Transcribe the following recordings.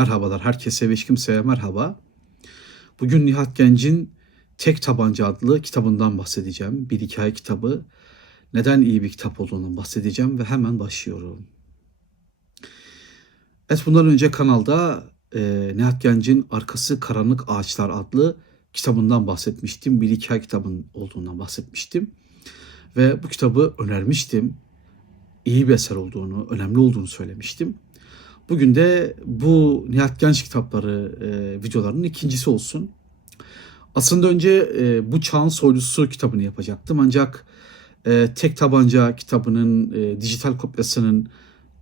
Merhabalar herkese ve hiç kimseye merhaba. Bugün Nihat Genç'in Tek Tabanca adlı kitabından bahsedeceğim. Bir hikaye kitabı. Neden iyi bir kitap olduğundan bahsedeceğim ve hemen başlıyorum. Evet bundan önce kanalda e, Nihat Genç'in Arkası Karanlık Ağaçlar adlı kitabından bahsetmiştim. Bir hikaye kitabın olduğundan bahsetmiştim. Ve bu kitabı önermiştim. İyi bir eser olduğunu, önemli olduğunu söylemiştim. Bugün de bu Nihat Genç kitapları e, videolarının ikincisi olsun. Aslında önce e, bu çağın soylusu kitabını yapacaktım ancak e, tek tabanca kitabının e, dijital kopyasının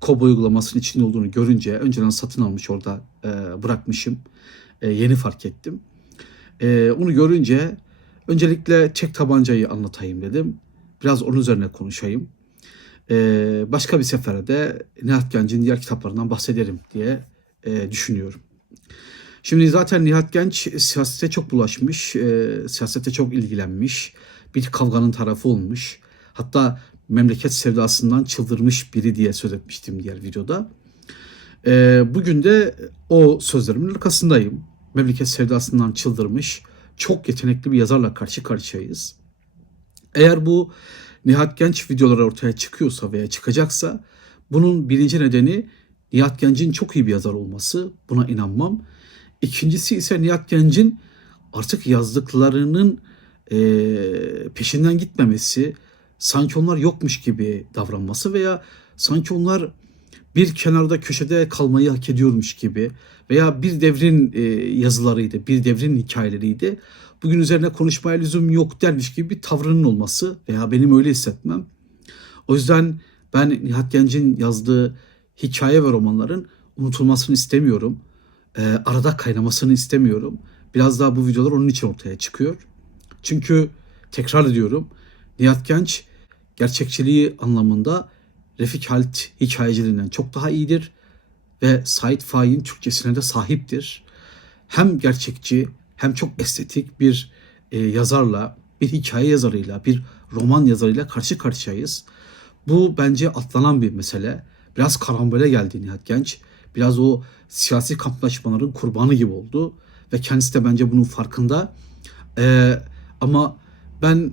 Kobo uygulamasının içinde olduğunu görünce önceden satın almış orada e, bırakmışım. E, yeni fark ettim. E, onu görünce öncelikle tek tabancayı anlatayım dedim. Biraz onun üzerine konuşayım. Ee, başka bir sefere de Nihat Genç'in diğer kitaplarından bahsederim diye e, düşünüyorum. Şimdi zaten Nihat Genç siyasete çok bulaşmış, e, siyasete çok ilgilenmiş, bir kavganın tarafı olmuş. Hatta memleket sevdasından çıldırmış biri diye söz etmiştim diğer videoda. E, bugün de o sözlerimin arkasındayım. Memleket sevdasından çıldırmış, çok yetenekli bir yazarla karşı karşıyayız. Eğer bu Nihat Genç videoları ortaya çıkıyorsa veya çıkacaksa bunun birinci nedeni Nihat Genç'in çok iyi bir yazar olması. Buna inanmam. İkincisi ise Nihat Genç'in artık yazdıklarının e, peşinden gitmemesi, sanki onlar yokmuş gibi davranması veya sanki onlar bir kenarda köşede kalmayı hak ediyormuş gibi veya bir devrin e, yazılarıydı, bir devrin hikayeleriydi. Bugün üzerine konuşmaya lüzum yok dermiş gibi bir tavrının olması veya benim öyle hissetmem. O yüzden ben Nihat Genç'in yazdığı hikaye ve romanların unutulmasını istemiyorum. E, arada kaynamasını istemiyorum. Biraz daha bu videolar onun için ortaya çıkıyor. Çünkü tekrar ediyorum Nihat Genç gerçekçiliği anlamında Refik Halit hikayeciliğinden çok daha iyidir ve Said Faik'in Türkçesine de sahiptir. Hem gerçekçi hem çok estetik bir e, yazarla, bir hikaye yazarıyla, bir roman yazarıyla karşı karşıyayız. Bu bence atlanan bir mesele. Biraz karambole geldi Nihat Genç. Biraz o siyasi kamplaşmaların kurbanı gibi oldu. Ve kendisi de bence bunun farkında. Ee, ama ben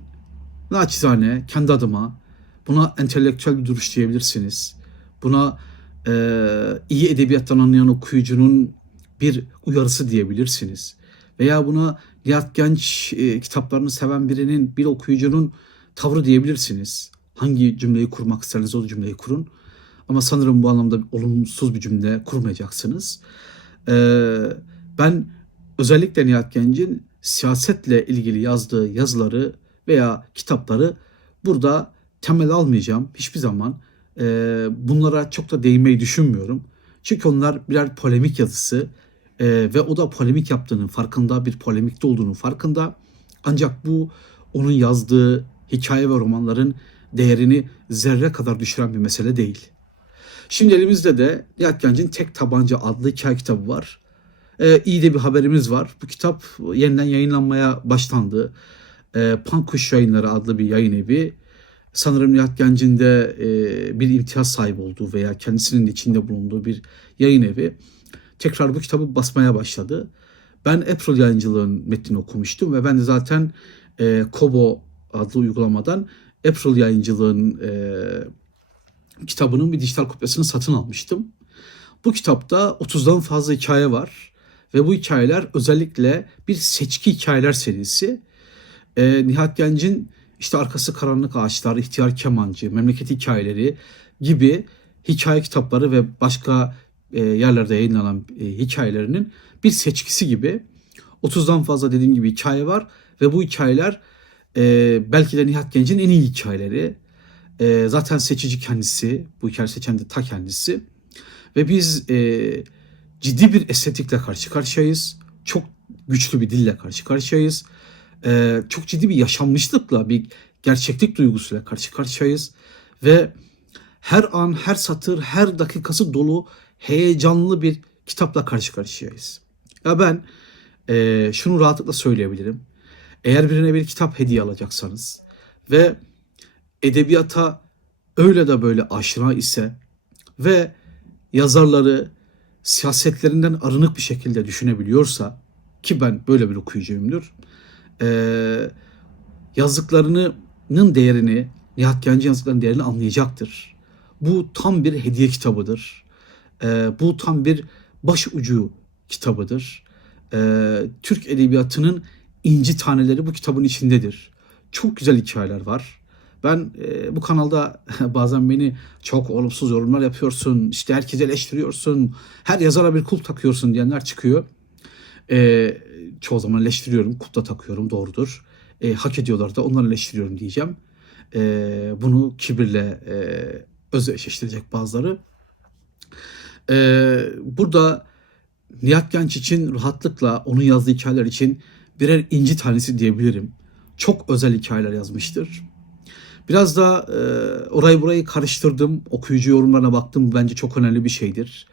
naçizane kendi adıma buna entelektüel bir duruş diyebilirsiniz. Buna e, iyi edebiyattan anlayan okuyucunun bir uyarısı diyebilirsiniz. Veya buna Nihat Genç e, kitaplarını seven birinin, bir okuyucunun tavrı diyebilirsiniz. Hangi cümleyi kurmak isterseniz o cümleyi kurun. Ama sanırım bu anlamda olumsuz bir cümle kurmayacaksınız. Ee, ben özellikle Nihat Genç'in siyasetle ilgili yazdığı yazıları veya kitapları burada temel almayacağım hiçbir zaman. Ee, bunlara çok da değinmeyi düşünmüyorum. Çünkü onlar birer polemik yazısı ee, ve o da polemik yaptığının farkında, bir polemikte olduğunun farkında. Ancak bu onun yazdığı hikaye ve romanların değerini zerre kadar düşüren bir mesele değil. Şimdi elimizde de Nihat Genç'in Tek Tabanca adlı hikaye kitabı var. Ee, iyi de bir haberimiz var. Bu kitap yeniden yayınlanmaya başlandı. Ee, Pankuş Yayınları adlı bir yayın evi. Sanırım Nihat Genç'in de e, bir imtiyaz sahibi olduğu veya kendisinin içinde bulunduğu bir yayın evi tekrar bu kitabı basmaya başladı. Ben April yayıncılığın metnini okumuştum ve ben de zaten e, Kobo adlı uygulamadan April yayıncılığın e, kitabının bir dijital kopyasını satın almıştım. Bu kitapta 30'dan fazla hikaye var ve bu hikayeler özellikle bir seçki hikayeler serisi. E, Nihat Genç'in işte arkası karanlık ağaçlar, ihtiyar kemancı, memleket hikayeleri gibi hikaye kitapları ve başka e, yerlerde yayınlanan e, hikayelerinin bir seçkisi gibi 30'dan fazla dediğim gibi hikaye var ve bu hikayeler e, belki de Nihat Genç'in en iyi hikayeleri. Zaten seçici kendisi, bu hikaye seçen de ta kendisi. Ve biz ciddi bir estetikle karşı karşıyayız. Çok güçlü bir dille karşı karşıyayız. E, çok ciddi bir yaşanmışlıkla, bir gerçeklik duygusuyla karşı karşıyayız. Ve her an, her satır, her dakikası dolu heyecanlı bir kitapla karşı karşıyayız. Ya ben e, şunu rahatlıkla söyleyebilirim. Eğer birine bir kitap hediye alacaksanız ve edebiyata öyle de böyle aşina ise ve yazarları siyasetlerinden arınık bir şekilde düşünebiliyorsa ki ben böyle bir okuyucuyumdur. E, yazdıklarının değerini, Nihat Genç'in yazdıklarının değerini anlayacaktır. Bu tam bir hediye kitabıdır. E, bu tam bir başucu kitabıdır. E, Türk edebiyatının inci taneleri bu kitabın içindedir. Çok güzel hikayeler var. Ben e, bu kanalda bazen beni çok olumsuz yorumlar yapıyorsun, işte herkese eleştiriyorsun, her yazara bir kulp takıyorsun diyenler çıkıyor. E, çoğu zaman eleştiriyorum, kulp da takıyorum doğrudur. E, hak ediyorlar da onları eleştiriyorum diyeceğim. E, bunu kibirle e, özdeşleştirecek bazıları. E, burada Nihat Genç için rahatlıkla onun yazdığı hikayeler için birer inci tanesi diyebilirim. Çok özel hikayeler yazmıştır. Biraz da e, orayı burayı karıştırdım. Okuyucu yorumlarına baktım. Bence çok önemli bir şeydir.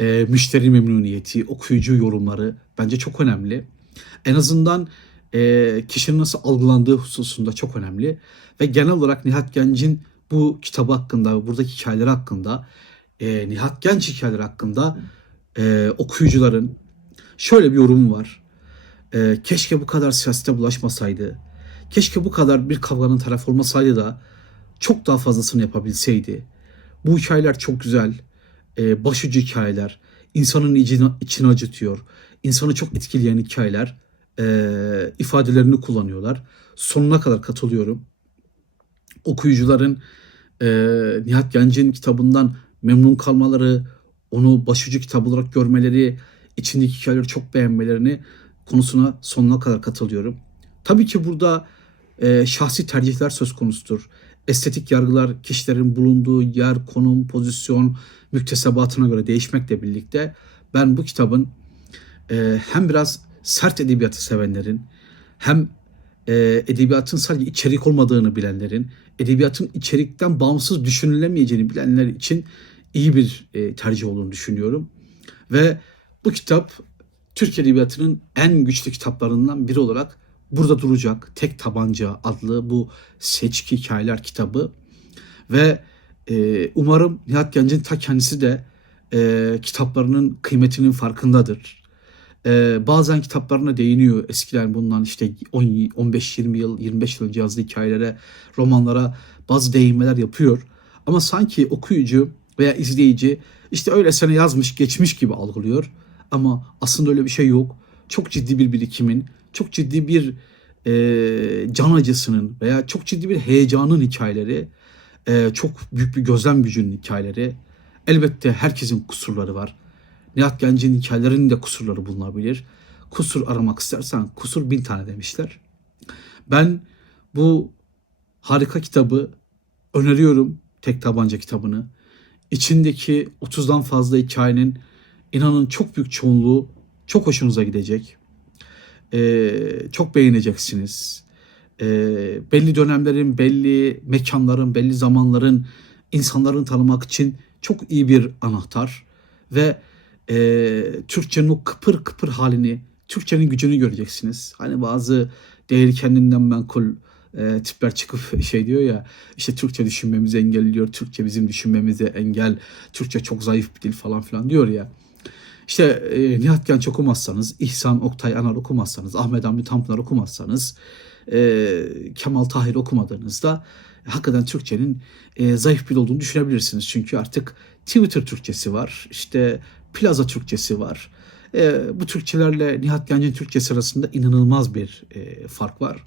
E, müşteri memnuniyeti, okuyucu yorumları bence çok önemli. En azından e, kişinin nasıl algılandığı hususunda çok önemli. Ve genel olarak Nihat Genç'in bu kitabı hakkında, buradaki hikayeleri hakkında, e, Nihat Genç hikayeleri hakkında e, okuyucuların şöyle bir yorumu var. E, keşke bu kadar siyasete bulaşmasaydı. Keşke bu kadar bir kavganın tarafı olmasaydı da çok daha fazlasını yapabilseydi. Bu hikayeler çok güzel. E, başucu hikayeler. insanın içini, içini acıtıyor. İnsanı çok etkileyen hikayeler. E, ifadelerini kullanıyorlar. Sonuna kadar katılıyorum. Okuyucuların e, Nihat Genç'in kitabından memnun kalmaları, onu başucu kitap olarak görmeleri, içindeki hikayeleri çok beğenmelerini konusuna sonuna kadar katılıyorum. Tabii ki burada e, şahsi tercihler söz konusudur. Estetik yargılar kişilerin bulunduğu yer, konum, pozisyon, müktesebatına göre değişmekle birlikte ben bu kitabın e, hem biraz sert edebiyatı sevenlerin hem e, edebiyatın sadece içerik olmadığını bilenlerin, edebiyatın içerikten bağımsız düşünülemeyeceğini bilenler için iyi bir e, tercih olduğunu düşünüyorum. Ve bu kitap Türk Edebiyatı'nın en güçlü kitaplarından biri olarak burada duracak. Tek Tabanca adlı bu seçki hikayeler kitabı. Ve e, umarım Nihat Genç'in ta kendisi de e, kitaplarının kıymetinin farkındadır. E, bazen kitaplarına değiniyor. Eskiden bundan işte 15-20 yıl, 25 yıl önce yazdığı hikayelere, romanlara bazı değinmeler yapıyor. Ama sanki okuyucu veya izleyici işte öylesine yazmış geçmiş gibi algılıyor. Ama aslında öyle bir şey yok. Çok ciddi bir birikimin, çok ciddi bir e, can acısının veya çok ciddi bir heyecanın hikayeleri, e, çok büyük bir gözlem gücünün hikayeleri. Elbette herkesin kusurları var. Nihat Genç'in hikayelerinin de kusurları bulunabilir. Kusur aramak istersen kusur bin tane demişler. Ben bu harika kitabı öneriyorum. Tek tabanca kitabını. İçindeki 30'dan fazla hikayenin inanın çok büyük çoğunluğu çok hoşunuza gidecek. Ee, çok beğeneceksiniz. Ee, belli dönemlerin, belli mekanların, belli zamanların insanların tanımak için çok iyi bir anahtar. Ve e, Türkçenin o kıpır kıpır halini, Türkçenin gücünü göreceksiniz. Hani bazı değeri kendinden menkul e, tipler çıkıp şey diyor ya işte Türkçe düşünmemizi engelliyor, Türkçe bizim düşünmemize engel, Türkçe çok zayıf bir dil falan filan diyor ya. İşte e, Nihat Genç okumazsanız, İhsan Oktay Anar okumazsanız, Ahmet Hamdi Tanpınar okumazsanız, e, Kemal Tahir okumadığınızda e, hakikaten Türkçenin e, zayıf bir olduğunu düşünebilirsiniz. Çünkü artık Twitter Türkçesi var, işte Plaza Türkçesi var. E, bu Türkçelerle Nihat Genç'in Türkçesi arasında inanılmaz bir e, fark var.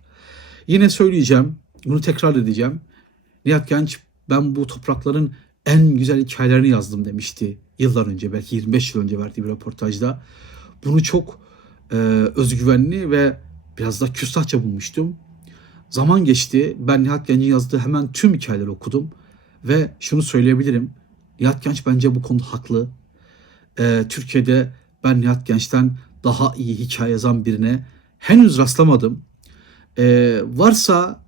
Yine söyleyeceğim, bunu tekrar edeceğim. Nihat Genç ben bu toprakların en güzel hikayelerini yazdım demişti yıllar önce belki 25 yıl önce verdiği bir röportajda. Bunu çok e, özgüvenli ve biraz da küstahça bulmuştum. Zaman geçti. Ben Nihat Genç'in yazdığı hemen tüm hikayeleri okudum. Ve şunu söyleyebilirim. Nihat Genç bence bu konuda haklı. E, Türkiye'de ben Nihat Genç'ten daha iyi hikaye yazan birine henüz rastlamadım. E, varsa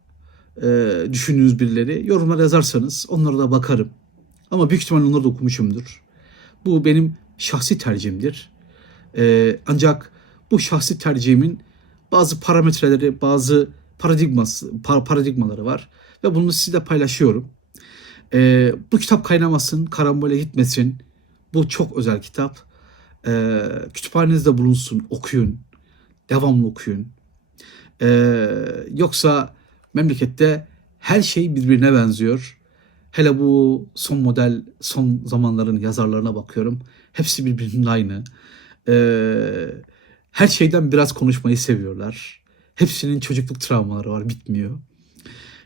e, düşündüğünüz birileri yorumlara yazarsanız onlara da bakarım. Ama büyük ihtimalle onları da okumuşumdur. Bu benim şahsi tercihimdir. Ee, ancak bu şahsi tercihimin bazı parametreleri, bazı paradigması, paradigmaları var. Ve bunu sizle paylaşıyorum. Ee, bu kitap kaynamasın, karambole gitmesin. Bu çok özel kitap. E, kütüphanenizde bulunsun, okuyun. Devamlı okuyun. E, yoksa memlekette her şey birbirine benziyor. Hele bu son model, son zamanların yazarlarına bakıyorum. Hepsi birbirinin aynı. Ee, her şeyden biraz konuşmayı seviyorlar. Hepsinin çocukluk travmaları var, bitmiyor.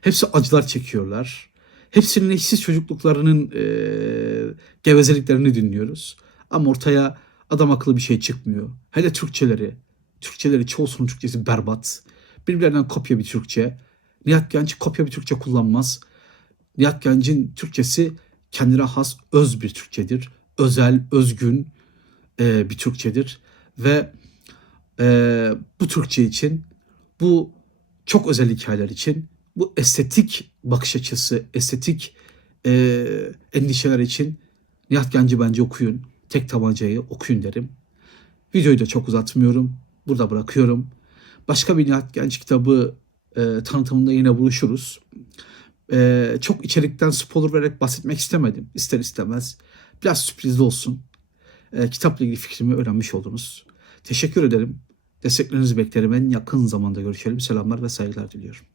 Hepsi acılar çekiyorlar. Hepsinin eşsiz çocukluklarının e, gevezeliklerini dinliyoruz. Ama ortaya adam akıllı bir şey çıkmıyor. Hele Türkçeleri. Türkçeleri çoğusunun Türkçesi berbat. Birbirlerinden kopya bir Türkçe. Nihat Genç kopya bir Türkçe kullanmaz. Nihat Genç'in Türkçesi kendine has öz bir Türkçedir. Özel, özgün e, bir Türkçedir. Ve e, bu Türkçe için, bu çok özel hikayeler için, bu estetik bakış açısı, estetik e, endişeler için Nihat Genç'i bence okuyun. Tek tabancayı okuyun derim. Videoyu da çok uzatmıyorum. Burada bırakıyorum. Başka bir Nihat Genç kitabı e, tanıtımında yine buluşuruz. E, çok içerikten spoiler vererek bahsetmek istemedim. İster istemez. Biraz sürprizli olsun. E, kitapla ilgili fikrimi öğrenmiş oldunuz. Teşekkür ederim. Desteklerinizi beklerim. En yakın zamanda görüşelim. Selamlar ve saygılar diliyorum.